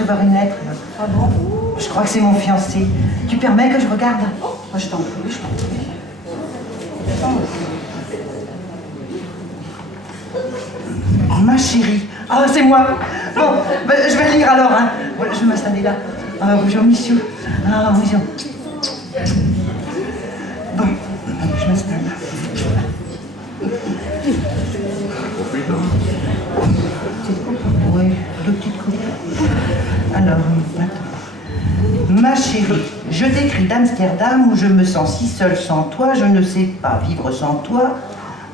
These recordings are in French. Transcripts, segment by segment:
recevoir une lettre. Ah bon? Je crois que c'est mon fiancé. Tu permets que je regarde? Oh, je t'en prie, je t'en prie. Ma chérie. Ah, c'est moi. Bon, ben, je vais le lire alors. Hein. Voilà, je vais m'installer là. Ah, bonjour, monsieur. Ah, bonjour. Bon, je m'installe. Oui, deux petites coupes. Alors, attends. Ma chérie, je t'écris d'Amsterdam où je me sens si seule sans toi, je ne sais pas vivre sans toi.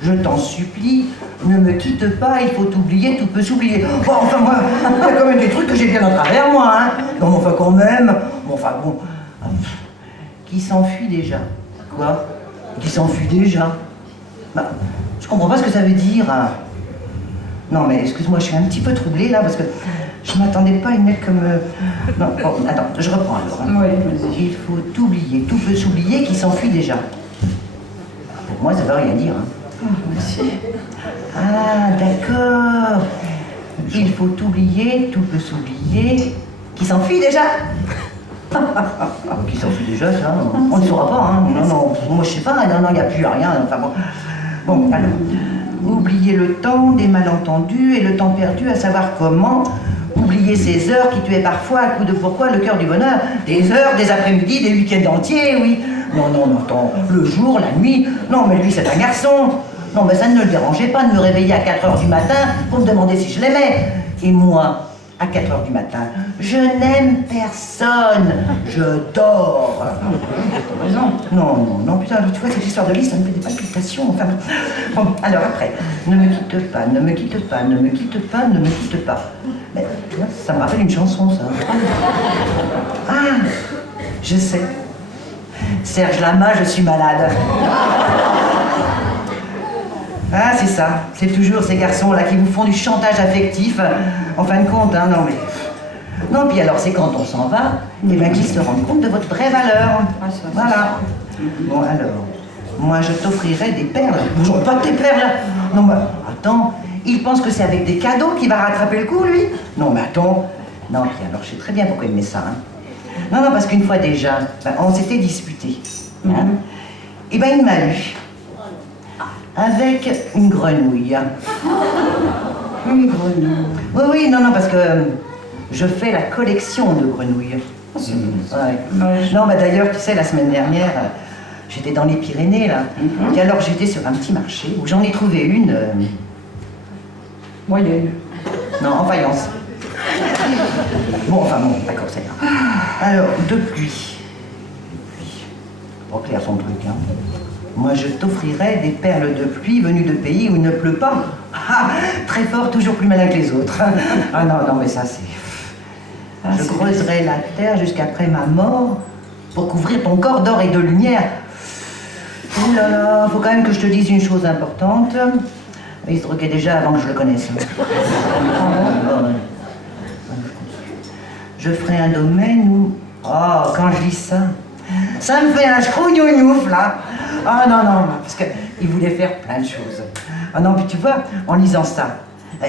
Je t'en supplie, ne me quitte pas, il faut t'oublier, tout peut s'oublier. Bon, enfin, moi, il y a quand même des trucs que j'ai bien en travers, moi, hein. Non, mais enfin, quand même. Bon, enfin, bon. Qui s'enfuit déjà? Quoi? Qui s'enfuit déjà? Bah, je comprends pas ce que ça veut dire. Hein. Non, mais excuse-moi, je suis un petit peu troublée, là, parce que je m'attendais pas à une lettre comme... Non, bon, attends, je reprends alors. Hein. Oui, vas-y. Il faut t'oublier, tout peut s'oublier, qui s'enfuit déjà. Pour moi, ça veut rien dire, hein. Oh, merci. Ah, d'accord. Il faut oublier, tout peut s'oublier. Qui s'enfuit déjà? Qui s'enfuit déjà, ça? On ne saura pas, hein. Non, non, moi je sais pas, non, il n'y a plus rien. Enfin bon. Bon, alors. Oublier le temps des malentendus et le temps perdu à savoir comment. Oublier ces heures qui tuaient parfois à coup de pourquoi le cœur du bonheur. Des heures, des après-midi, des week-ends entiers, oui. Non, non, non, attends, le jour, la nuit. Non, mais lui, c'est un garçon. Non, mais ça ne le dérangeait pas de me réveiller à 4 h du matin pour me demander si je l'aimais. Et moi, à 4 h du matin, je n'aime personne. Je dors. Raison. Non, non, non, putain, tu vois, cette histoire de liste, ça me fait des palpitations. Enfin, bon, alors après, ne me quitte pas, ne me quitte pas, ne me quitte pas, ne me quitte pas. Mais, tu vois, ça me rappelle une chanson, ça. Ah, je sais. Serge Lama, je suis malade. Ah, c'est ça. C'est toujours ces garçons-là qui vous font du chantage affectif. En fin de compte, hein, non mais... Non, puis alors, c'est quand on s'en va, et bien qu'ils se rendent compte de votre vraie valeur. Ah, ça, Voilà. Bon, alors, moi, je t'offrirai des perles. Bonjour, pas tes perles. Non, mais attends, il pense que c'est avec des cadeaux qu'il va rattraper le coup, lui. Non, mais attends. Non, puis alors, je sais très bien pourquoi il met ça, hein. Non, non, parce qu'une fois déjà, ben, on s'était disputés. Hein. Et ben, il m'a eu. Avec une grenouille. Une grenouille. Oui, oui, non, non, parce que je fais la collection de grenouilles. Ouais. Non, mais d'ailleurs, tu sais, la semaine dernière, j'étais dans les Pyrénées, là. Et alors, j'étais sur un petit marché où j'en ai trouvé une... Moyenne. Non, en faïence. Bon, enfin bon, d'accord, c'est bien. Alors, de pluie. Pas clair son truc, hein. Moi, je t'offrirai des perles de pluie venues de pays où il ne pleut pas. Ah, très fort, toujours plus malin que les autres. Ah non, non, mais ça, c'est... Je creuserai la terre jusqu'après ma mort pour couvrir ton corps d'or et de lumière. Oh là là, faut quand même que je te dise une chose importante. Il se droguait déjà avant que je le connaisse. Je ferai un domaine où... Oh, quand je lis ça, ça me fait un scrougnounouf, là. Ah non, non, parce qu'il voulait faire plein de choses. Ah non, puis tu vois, en lisant ça,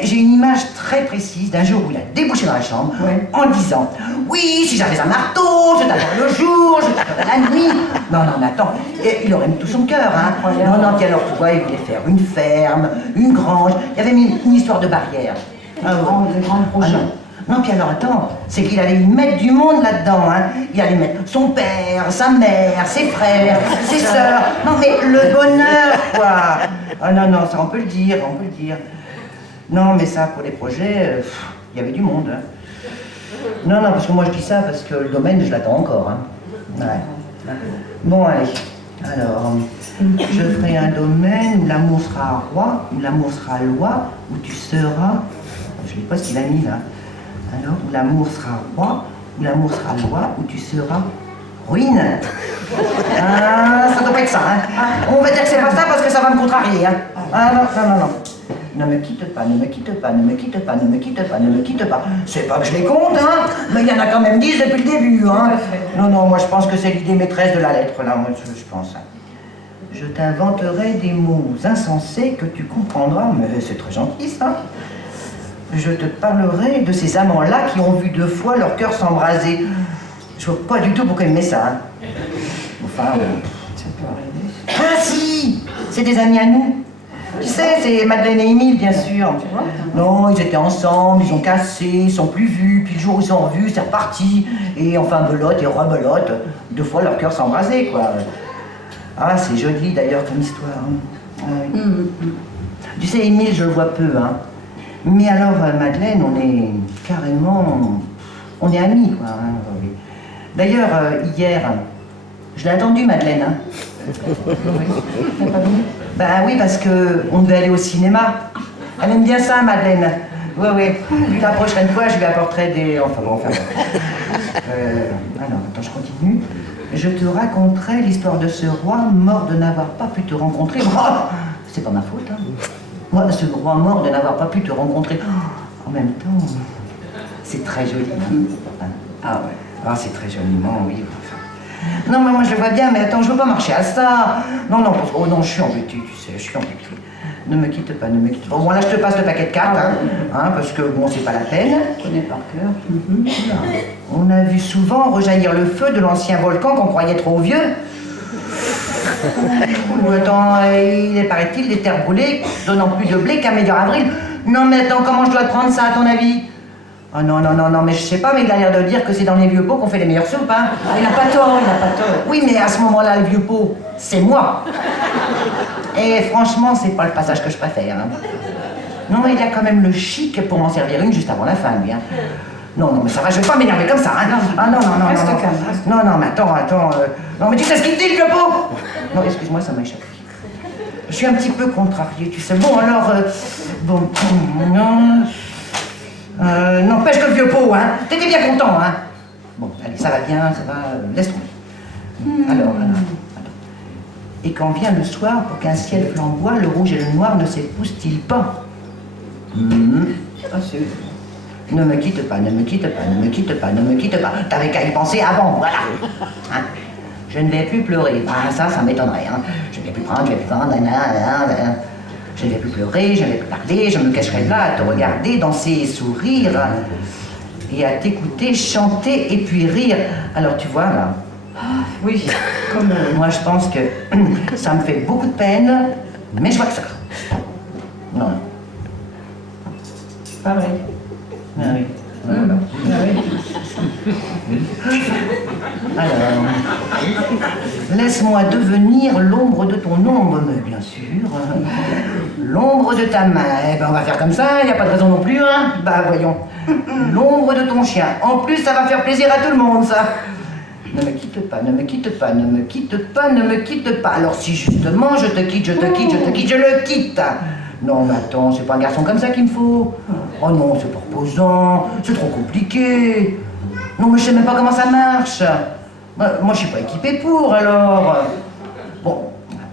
j'ai une image très précise d'un jour où il a débouché dans la chambre en disant « Oui, si j'avais un marteau, je taperais le jour, je taperais la nuit. » Non, non, mais attends, et il aurait mis tout son cœur, hein. Non, non, puis alors, tu vois, il voulait faire une ferme, une grange, il y avait mis une histoire de barrière. Des grands projets. Ah, non. Non, puis alors attends, c'est qu'il allait y mettre du monde là-dedans, hein. Il allait mettre son père, sa mère, ses frères, ses sœurs. Non, mais le bonheur, quoi. Ah non, non, ça on peut le dire, on peut le dire. Non, mais ça, pour les projets, il y avait du monde, hein. Non, non, parce que moi je dis ça parce que le domaine, je l'attends encore, hein. Ouais. Bon, allez. Alors, je ferai un domaine où l'amour sera roi, où l'amour sera loi, où tu seras... Je ne sais pas ce qu'il a mis, là. Alors, où l'amour sera roi, où l'amour sera loi, où tu seras ruine. Ah, ça doit pas être ça, hein. On va dire que c'est pas ça parce que ça va me contrarier, hein. Ah non, non, non, non. Ne me quitte pas, ne me quitte pas, ne me quitte pas, ne me quitte pas, ne me quitte pas. C'est pas que je les compte, hein, mais il y en a quand même 10 depuis le début, hein. Non, non, moi je pense que c'est l'idée maîtresse de la lettre, là, moi je pense. Je t'inventerai des mots insensés que tu comprendras, mais c'est très gentil, ça. je te parlerai de ces amants-là qui ont vu 2 fois leur cœur s'embraser. Je vois pas du tout pourquoi ils aimaient ça. Hein. Enfin, Ça peut arriver. ah si, c'est des amis à nous. Tu sais, c'est Madeleine et Émile, bien sûr. Tu vois? Non, ils étaient ensemble, ils ont cassé, ils sont plus vus, puis le jour où ils sont revus, c'est reparti. Et enfin, belote et rebelote, 2 fois leur cœur s'embraser, quoi. Ah, c'est joli d'ailleurs comme histoire. Hein. Ah, oui. Tu sais, Émile, je le vois peu, hein. Mais alors, Madeleine, on est carrément... On est amis, quoi. Hein. Oui. D'ailleurs, hier, je l'ai attendue, Madeleine. Hein. T'as pas venu? Ben oui, parce qu'on devait aller au cinéma. Elle aime bien ça, Madeleine. Oui, oui. Puis la prochaine fois, je lui apporterai des... Enfin bon, enfin bon. Alors, attends, je continue. Je te raconterai l'histoire de ce roi mort de n'avoir pas pu te rencontrer. Oh, c'est pas ma faute, hein. Moi, ce roi mort de n'avoir pas pu te rencontrer. Oh, en même temps, c'est très joli. Hein. Ah ouais. Ah, c'est très joliment, oui. Non, mais moi je le vois bien, mais attends, je veux pas marcher à ça. Non, non, parce que, oh non, je suis embêtée, tu sais, je suis embêtée. Ne me quitte pas, ne me quitte pas. Bon, là, je te passe le paquet de cartes, hein, parce que, bon, c'est pas la peine. Je connais par cœur. On a vu souvent rejaillir le feu de l'ancien volcan qu'on croyait trop vieux. Ou attends, il est, paraît-il, des terres brûlées, donnant plus de blé qu'un meilleur avril. Non, mais attends, comment je dois te prendre ça, à ton avis? Oh non, non, non, non, mais je sais pas, mais il a l'air de dire que c'est dans les vieux pots qu'on fait les meilleures soupes, hein. Ah, il a pas tort, il a pas tort. Oui, mais à ce moment-là, le vieux pot, c'est moi. Et franchement, c'est pas le passage que je préfère. Hein. Non, mais il a quand même le chic pour m'en servir une juste avant la fin, lui. Hein. Non, non, mais ça va, je vais pas m'énerver comme ça. Hein. Ah non, non, non, Reste non, non. calme, reste. Non, non, mais attends. Non, mais tu sais ce qu'il dit, le vieux pot? Non, excuse-moi, ça m'a échappé. Je suis un petit peu contrariée, tu sais. Bon, alors, bon, non... n'empêche que le vieux pot, hein. T'étais bien content, hein. Bon, allez, ça va bien, ça va, laisse tomber. Alors. Et quand vient le soir, pour qu'un ciel flamboie, le rouge et le noir ne s'épousent-ils pas? Ah, c'est... Ne me quitte pas, ne me quitte pas, ne me quitte pas, ne me quitte pas. T'avais qu'à y penser avant, voilà. Hein? Je ne vais plus pleurer. Ah, ça m'étonnerait. Hein. Je ne vais plus prendre, je ne vais plus prendre. Je ne vais plus pleurer, je ne vais plus parler, je me cacherai là à te regarder, danser et sourire. Et à t'écouter chanter et puis rire. Alors tu vois là. Oui, comme... Moi je pense que ça me fait beaucoup de peine, mais je vois que ça. Non. Pareil. Ah oui. Voilà. Ah oui. Alors, laisse-moi devenir l'ombre de ton ombre, mais bien sûr. L'ombre de ta main. Eh ben, on va faire comme ça, il n'y a pas de raison non plus, hein. Bah, voyons. L'ombre de ton chien. En plus, ça va faire plaisir à tout le monde, ça. Ne me quitte pas, ne me quitte pas, ne me quitte pas, ne me quitte pas. Alors si justement je te quitte, je te quitte, je te quitte, je le quitte. Non, mais attends, c'est pas un garçon comme ça qu'il me faut. Oh non, c'est pas reposant, c'est trop compliqué. Non, mais je sais même pas comment ça marche. Moi, je suis pas équipée pour, alors. Bon,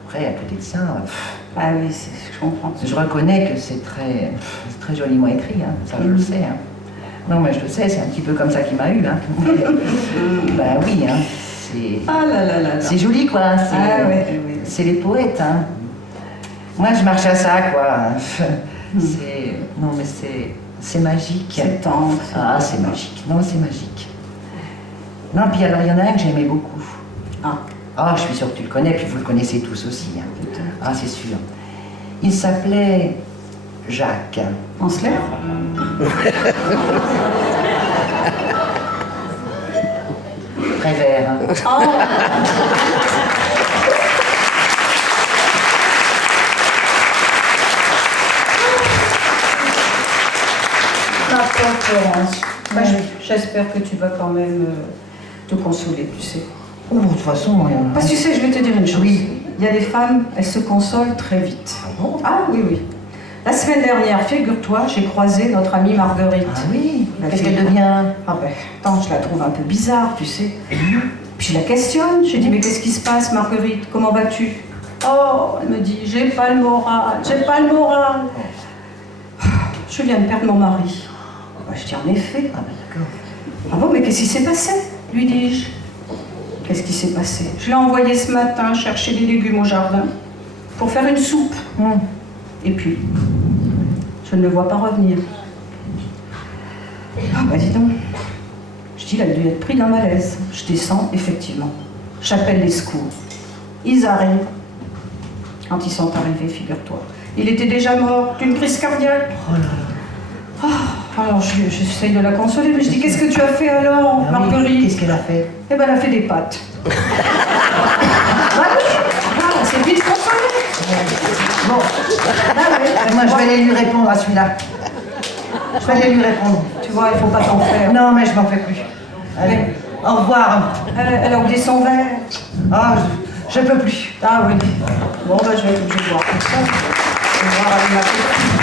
après, à côté de ça, Ah oui, je comprends. je reconnais que c'est très joliment écrit, hein. Ça je le sais. Hein. Non, mais je le sais, c'est un petit peu comme ça qu'il m'a eu. Hein. Ben oui, hein. Ah là là là là. C'est joli, quoi. Ah ouais, oui. C'est les poètes, hein. Moi, je marche à ça, quoi. Non, mais c'est magique. C'est tendre. Ah, c'est magique. Non, c'est magique. Non, puis alors, il y en a un que j'aimais beaucoup. Ah. Ah, je suis sûre que tu le connais, puis vous le connaissez tous aussi. Hein. Ah, c'est sûr. Il s'appelait Jacques. On se lève? Prévert. Hein. Oh. Ma pauvre Florence. Bah, j'espère que tu vas quand même te consoler, tu sais. Oh, de toute façon, Parce que tu sais, je vais te dire une chose. Oui. Il y a des femmes, elles se consolent très vite. Ah bon? Ah oui, oui. La semaine dernière, figure-toi, j'ai croisé notre amie Marguerite. Ah oui. La Qu'est-ce fille- qu'elle devient? Ah ben, attends, je la trouve un peu bizarre, tu sais. Puis je la questionne, je lui dis, mais qu'est-ce qui se passe, Marguerite? Comment vas-tu? Oh, elle me dit, j'ai pas le moral, j'ai pas le moral. Je viens de perdre mon mari. Bah, je dis, en effet. Ah ben d'accord. Ah bon, mais qu'est-ce qui s'est passé? Lui dis-je. Qu'est-ce qui s'est passé? Je l'ai envoyé ce matin chercher des légumes au jardin pour faire une soupe. Et puis, je ne le vois pas revenir. Ah bah dis donc. Je dis, il a dû être pris d'un malaise. Je descends, effectivement. J'appelle les secours. Ils arrivent. Quand ils sont arrivés, figure-toi, il était déjà mort d'une crise cardiaque. Oh là là. Ah, alors j'essaye de la consoler, mais je dis, qu'est-ce que tu as fait alors, Ah oui, Marguerite? qu'est-ce qu'elle a fait? Eh ben, elle a fait des pâtes. Ah oui, ah, c'est vite consolé. Bon, Ah ouais, moi je vais aller lui répondre à celui-là. Je vais aller lui répondre. Tu vois, il faut pas t'en faire. Non, mais je m'en fais plus. Allez, au revoir. Elle a oublié son verre. Ah, je peux plus. Ah oui. Bon, bah, je vais être obligée de voir tout ça. Je vais voir avec ma copine.